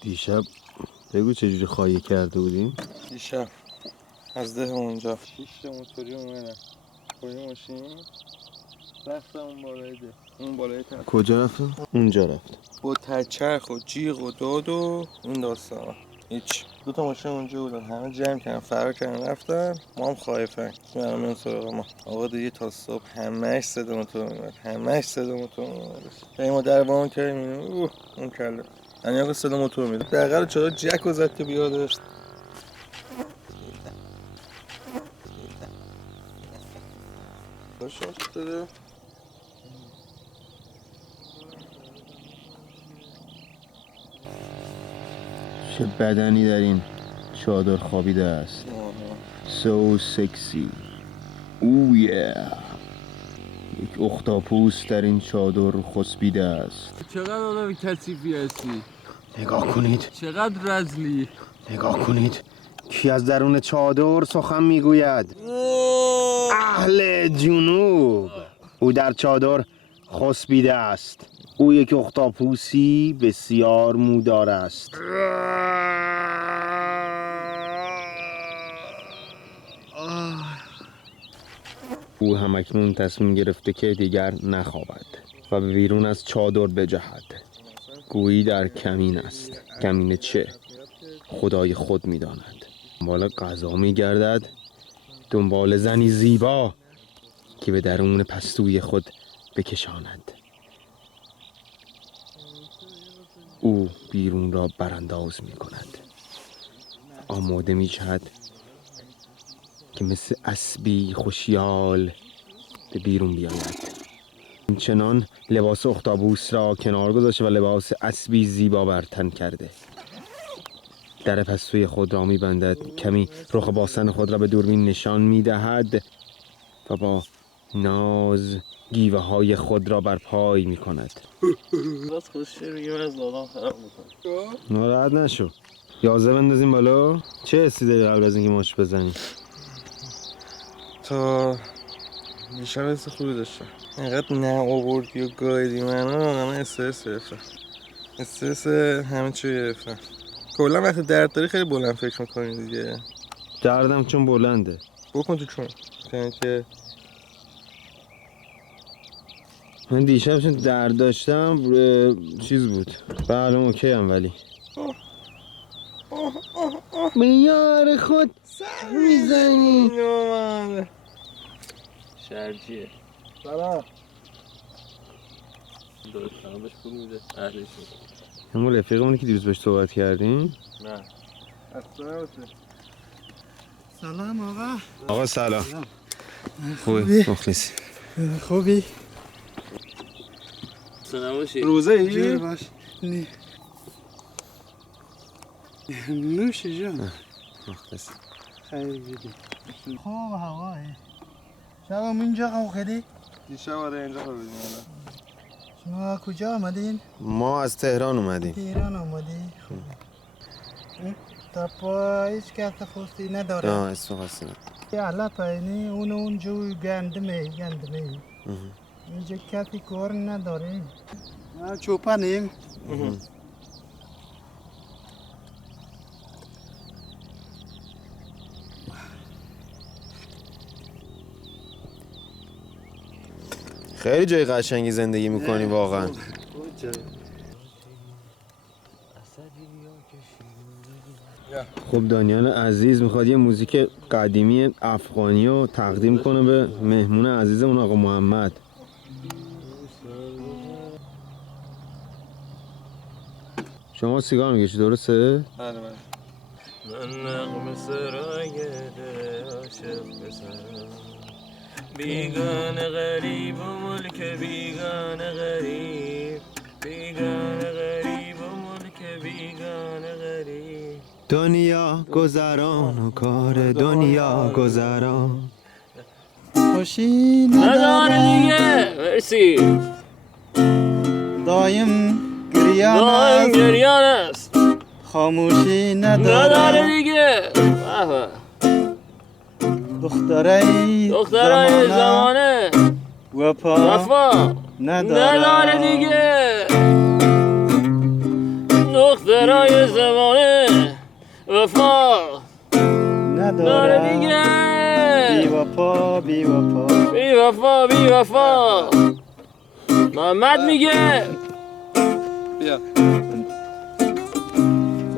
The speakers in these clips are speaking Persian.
دیشب بگو چجوری خایه کرده بودیم؟ دیشب از ده اونجا 6 موتوری اومدن پای ماشین رفتم اون بالای ده، اون بالای تر. کجا رفتن؟ اونجا رفت با تچرخ و جیغ و داد و این داستانا. هیچ دو تا ماشین اونجا بودن، همه جمع کردن فرار کردن رفتن. ما هم خایفن میرم میان سراغ ما. آقا دیگه تا صبح همه‌اش صدا موتور میاد، همه‌اش صدا موتور میاد. ما در وام کردیم اون کله یعنی آقا صدا موتور میاد. دقیقاً چرا جک زد که بیادش. شاش داده چه بدنی در این چادر خوابیده است. So sexy. اوه yeah. یک اختاپوس در این چادر خسبیده است. چقدر آدم کثیفی هستی. نگاه کنید، چقدر رذلی. نگاه کنید کی از درون چادر سخن میگوید. اهل جنوب. او در چادر خسبیده است. او یک اختاپوسی بسیار مودار است. او همکنون تصمیم گرفته که دیگر نخوابد و به بیرون از چادر بجهد. گویی در کمین است. کمین چه؟ خدای خود می‌داند. دنبال غذا می‌گردد، دنبال زنی زیبا که به درون پستوی خود بکشاند. او بیرون را برانداز می‌کند. آماده می‌شود که مثل اسبی خوشیال به بیرون بیاید. چنان لباس اختاپوس را کنار گذاشته و لباس اسبی زیبا بر تن کرده. در پستوی خود را می‌بندد، کمی رخ باسن خود را به دوربین نشان می‌دهد و با ناز گیوه های خود را بر پای می‌کند. راست خوشی میگیم از دادم خراب میکنه. ناراحت نشو. یازه بندازیم بالا. چه حسی داری قبل از اینکه ماچ بزنی؟ تا دیشب حس خوبی داشتم. اینقدر نه آوردی و گایدی منو استرس گرفتم. استرس همه چی گرفتم. کلا وقتی درد داری خیلی بلند فکر میکنی دیگه. دردم چون بلنده. بکن تو چون که من دیشب چون درد داشتم چیز بود. بله اوکی هم ولی به یار خود میزنی. شرجیه. سلام. دوستان بهش پول میده اهلش. همون رفیقمونی که دیروز بهش صحبت کردیم. نه. سلام آقا. آقا سلام. خوبی؟ مخلصی. خوبی؟ سلام باشی. روزه ای؟ جور باش. نه. نوش جان. مخلصی. خیلی بیدی. خوب هوایی. شب اینجا خوابیدی؟ دیشب آره اینجا خوابیدیم. شما کجا آمدین؟ ما از تهران اومدیم. ایران آمدی؟ تا پا هیچ کس خواستی نداره؟ نه اسم خاصی نه. حالا پایینی اون جوی گندمه. اینجا کسی کار نداره. ما چوپانیم. خیلی جای قشنگی زندگی میکنی واقعا. خب دانیال عزیز میخواد یه موزیک قدیمی افغانی رو تقدیم کنه به مهمون عزیزمون آقا محمد. شما سیگار میکشی درسته؟ بله بله. من نغم سرای دل عاشق بسرم بیگانه غریب و ملک بیگانه غریب بیگانه غریب و ملک بیگانه غریب دنیا گذران و کار دنیا گذران خوشی نداره نداره دیگه. مرسی. دایم گریان دائم است گریان است. خاموشی نداره نداره دیگه. دخترای زمانه وفا وفا نداره دیگه. دخترای زمانه وفا داره نداره دیگه بی وفا بی وفا بی وفا بی وفا محمد میگه بیا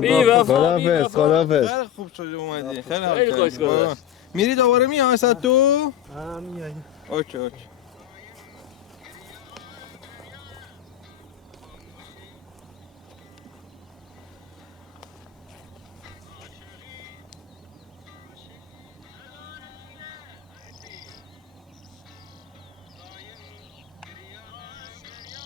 بی وفا بی خداحافظ وفا خداحافظ. خیلی خوب شدی اومدی. خیلی خیلی حال خوش کردی. گذشت. میری دوباره میای ساعت 2؟ هم میاییم اوکی اوکی.